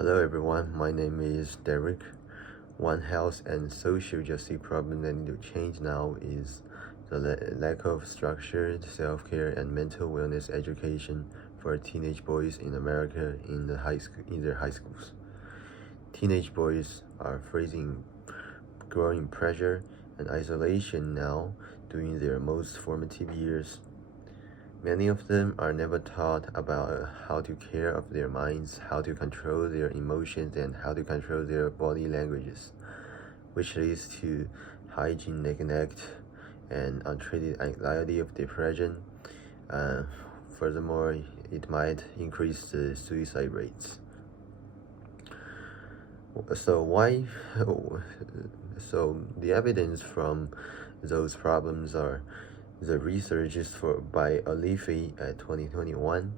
Hello everyone, my name is Derek. One health and social justice problem that need to change now is the lack of structured self-care and mental wellness education for teenage boys in America in their high schools. Teenage boys are facing growing pressure and isolation now during their most formative years. Many of them are never taught about how to care of their minds, how to control their emotions, and how to control their body languages, which leads to hygiene neglect and untreated anxiety of depression. Furthermore, it might increase the suicide rates. So why? So the evidence from those problems are the research is by Alifi at 2021.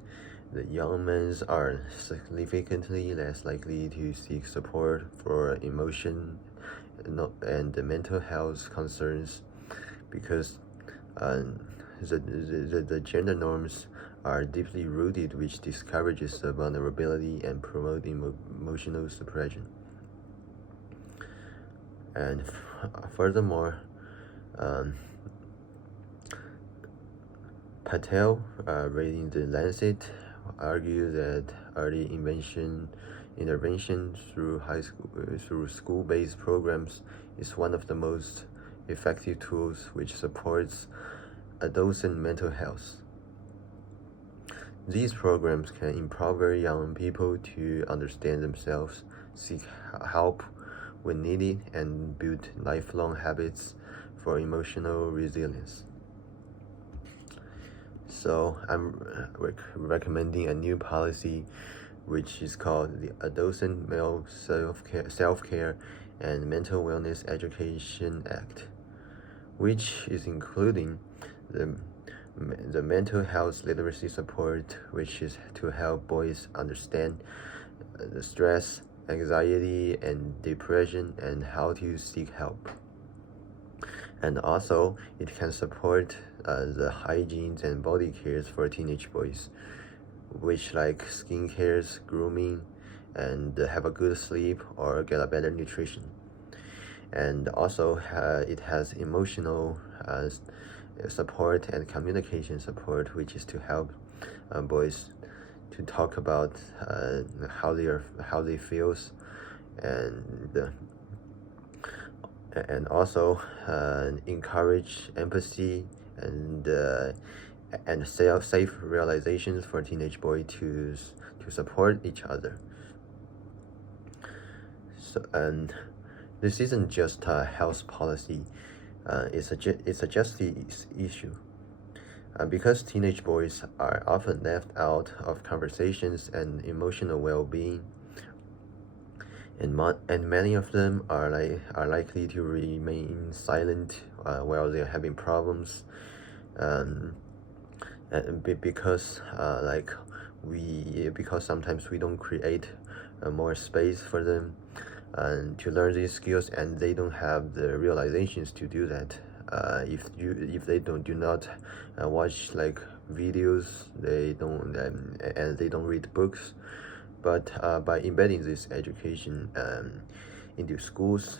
The young men are significantly less likely to seek support for emotion and mental health concerns because the gender norms are deeply rooted, which discourages the vulnerability and promote emotional suppression. And furthermore, Patel, reading The Lancet, argued that early intervention through school-based programs is one of the most effective tools which supports adolescent mental health. These programs can empower young people to understand themselves, seek help when needed, and build lifelong habits for emotional resilience. So I'm recommending a new policy which is called the Adolescent Male Self-Care and Mental Wellness Education Act, which is including the mental health literacy support, which is to help boys understand the stress, anxiety, and depression and how to seek help. And also, it can support the hygiene and body cares for teenage boys, which like skin cares, grooming, and have a good sleep or get a better nutrition. And also, it has emotional support and communication support, which is to help boys to talk about how they feels, and also encourage empathy and safe realizations for teenage boys to support each other. So, and this isn't just a health policy; it's a justice issue. Because teenage boys are often left out of conversations and emotional well-being, and many of them are likely to remain silent while they're having problems, and because sometimes we don't create more space for them to learn these skills, and they don't have the realizations to do that. If they do not watch like videos, they don't read books. But by embedding this education into schools,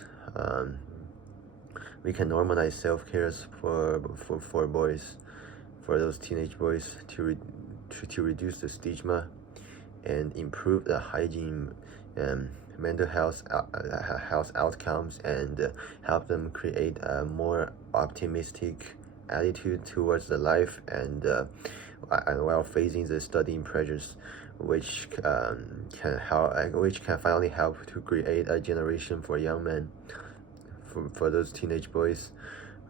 we can normalize self-care for boys, for those teenage boys, to reduce the stigma and improve the hygiene, mental health outcomes, and help them create a more optimistic attitude towards the life, and while facing the studying pressures, which can finally help to create a generation for young men, for those teenage boys,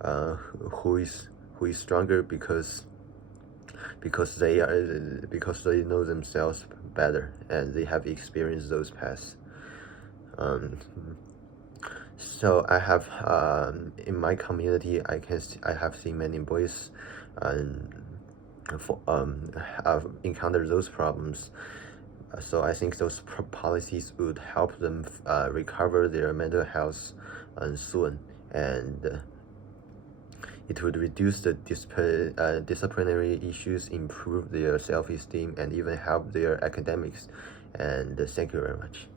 who is stronger because they know themselves better and they have experienced those paths. So I have in my community, I have seen many boys have encountered those problems. So I think those policies would help them recover their mental health soon, and it would reduce the disciplinary issues, improve their self-esteem, and even help their academics. And thank you very much.